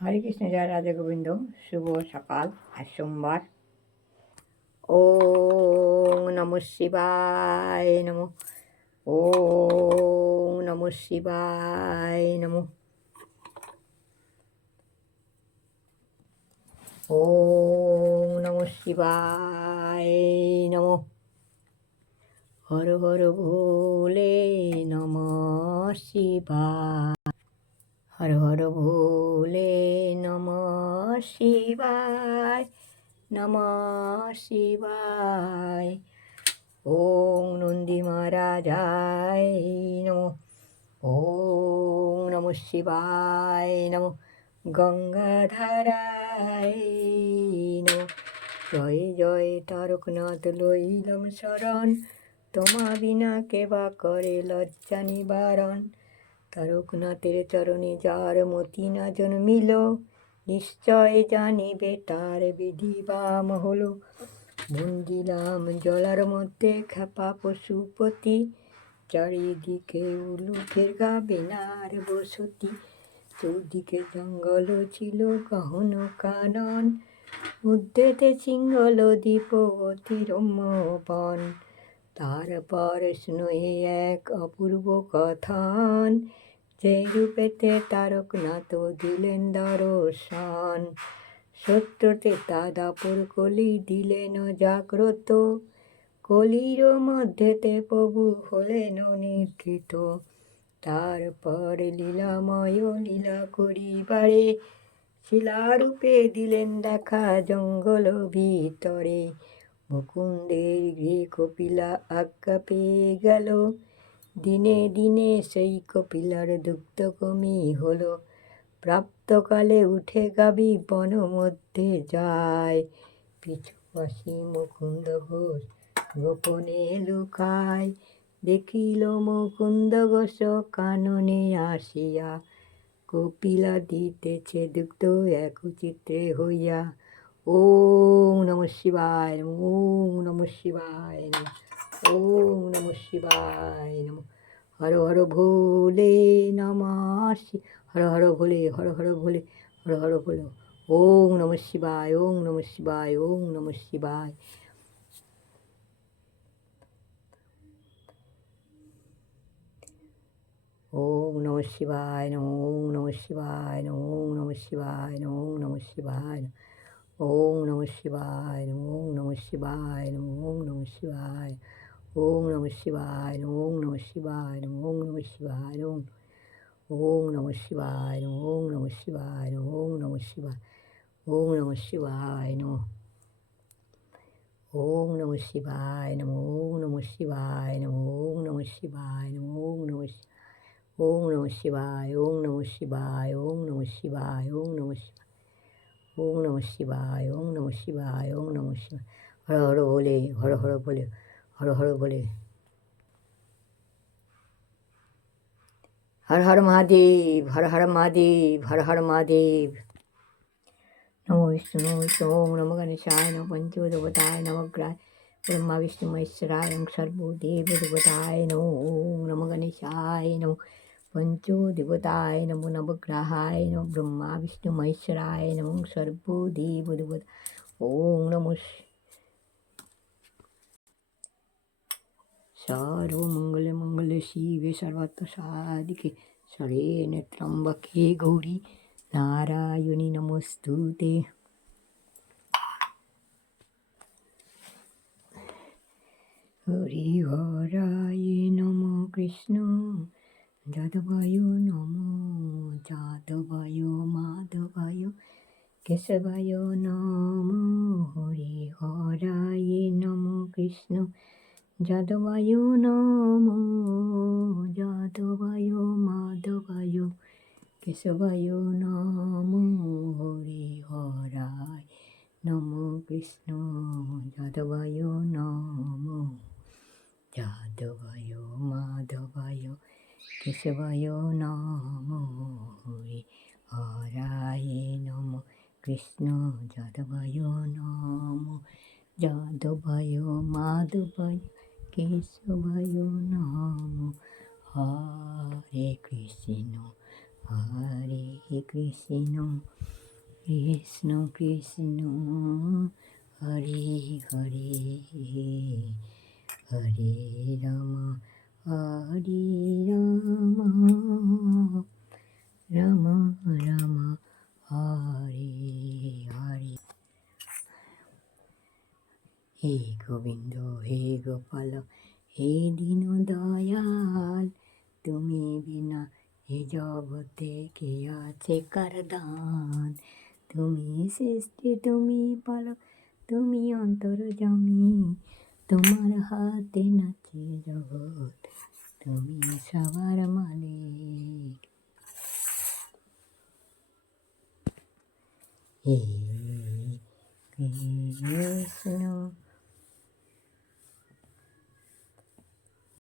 হরে কৃষ্ণ, জয় রাধা গোবিন্দ শুভ সকাল, আজ সোমবার। ওম নম শিবায় নম। ওম নম শিবায় নম। ওম নম শিবায় নম। হর হর ভোলে নম শিবায়। হর হর ভোলে নম শিবায় নম শিবায়। ওম নন্দী মহারাজায় নম ওম নম শিবায় নম। গঙ্গাধারায় নম। জয় জয় তারকনাথ লইলাম শরণ, তোমা বিনা কেবা করে লজ্জা নিবারণ। তারকনাথের চরণে যার মতি না জন্মিল, নিশ্চয় জানিবে তার বিধিবাম হলো বন্দিলাম জলার মধ্যে খেপা পশুপতি চারিদিকে উলুকের গা বেনার বসতি। চৌদিকে জঙ্গল ছিল গহন কানন মধ্যেতে সিংহল দ্বীপ অতিরম্য তারপর স্নোহে এক অপূর্ব কথন যে রূপেতে তারকনাথ দিলেন দর্শন। সত্যতে দাদাপুর কলি দিলেন জাগ্রত। কলির মধ্যেতে প্রভু হলেন নিদ্রিত তারপর লীলাময় লীলা করিবারে শিলারূপে দিলেন দেখা জঙ্গল ভিতরে। মুকুন্দের গৃহে কপিলা আজ্ঞা পেয়ে গেল। দিনে দিনে সেই কপিলার দুগ্ধ কমি হলো। প্রাপ্তকালে উঠে গাবি বন মধ্যে যায়। পিছু পাশি মুকুন্দ ঘোষ গোপনে লুকায়। দেখিল মুকুন্দ ঘোষ কাননে আসিয়া, কপিলা দিতেছে দুগ্ধ এক চিত্রে হইয়া। ওম নম শিবায় ওম নম শিবায় ওম নম শিবায় নম। হর হর ভোলে নম হর হর ভোলে হর হর ভোলে হর হর ভোলে ওম নম শিবায় ওম নম শিবায় ওম নম শিবায় ওম নম শিবায় নম ওম নম শিবায় নম ওম নম শিবায় নম ওম নম শিবায় নম ওম নম শিবায় নম ওম নম শিবায় নম ওম নম শিবায় ওম নম শিবায় ওম নম শিবায় ওম নম শিবায় নম ওম নম শিবায় ওম নম শিবায় ওম নম শিবায় ওম নম শিবায় নম ওম নম শিবায় নম ওম নম শিবায় নম ওম নম শিবায় নম ওম নম ওম নম শিবায় ওম নম শিবায় ওম নম শিবায় ওম নম শিবায় ওম নম শিবায় ওম নম শিবায় ওম নম শিবায় হর হর বলে হর হর বলে হর হর বলে। হর হর মহাদেব, হর হর মহাদেব, হর হর মহাদেব। নমো বিষ্ণু নমো বিষ্ণু ওম, নম গণেশায়, নম পঞ্চদেবতায় নমগ্রায় ব্রহ্মা, বিষ্ণু, মহেশ্বরায় সর্বদেব দেবতায় নমো ওম, নম গণেশায়, নম পঞ্চদেবতায় নমো নবগ্রহায়, নম ব্রহ্মা, বিষ্ণু, মহেশ্বরায়, নম সর্বদেব দেবতা ওম নমঃ সর্বমঙ্গলে মঙ্গলে শিবে সর্বত্র সাদিকে সরেণ ত্রম্বকে গৌরী নারায়ণী নমস্তুতে হরি হরায় নম কৃষ্ণ যাদবায় নম যাদবায় মাধবায় কেশবায় নম হরি হরায় নম কৃষ্ণ যাদবায় নম যাদবায় মাধবায় কেশবায় নম হরি হরায় নম কৃষ্ণ যাদবায় নম যাদবায় মাধবায় কেশবায় নম হরি হরায় নম কৃষ্ণ যাদবায় নম যাদবায় মাধবায় কেশবায় নাম। হরে কৃষ্ণ হরে কৃষ্ণ কৃষ্ণ কৃষ্ণ হরে হরে হরে রাম হরে রাম রাম রাম হরে হরে হে গোবিন্দ হে গোপাল, হে দীন দয়াল তুমি বিনা এ জগতে কে আছে কার দান তুমি সৃষ্টি, তুমি পালক তুমি অন্তর জমি, তোমার হাতে নাচে জগৎ, তুমি সবার মালিক। হে কৃষ্ণ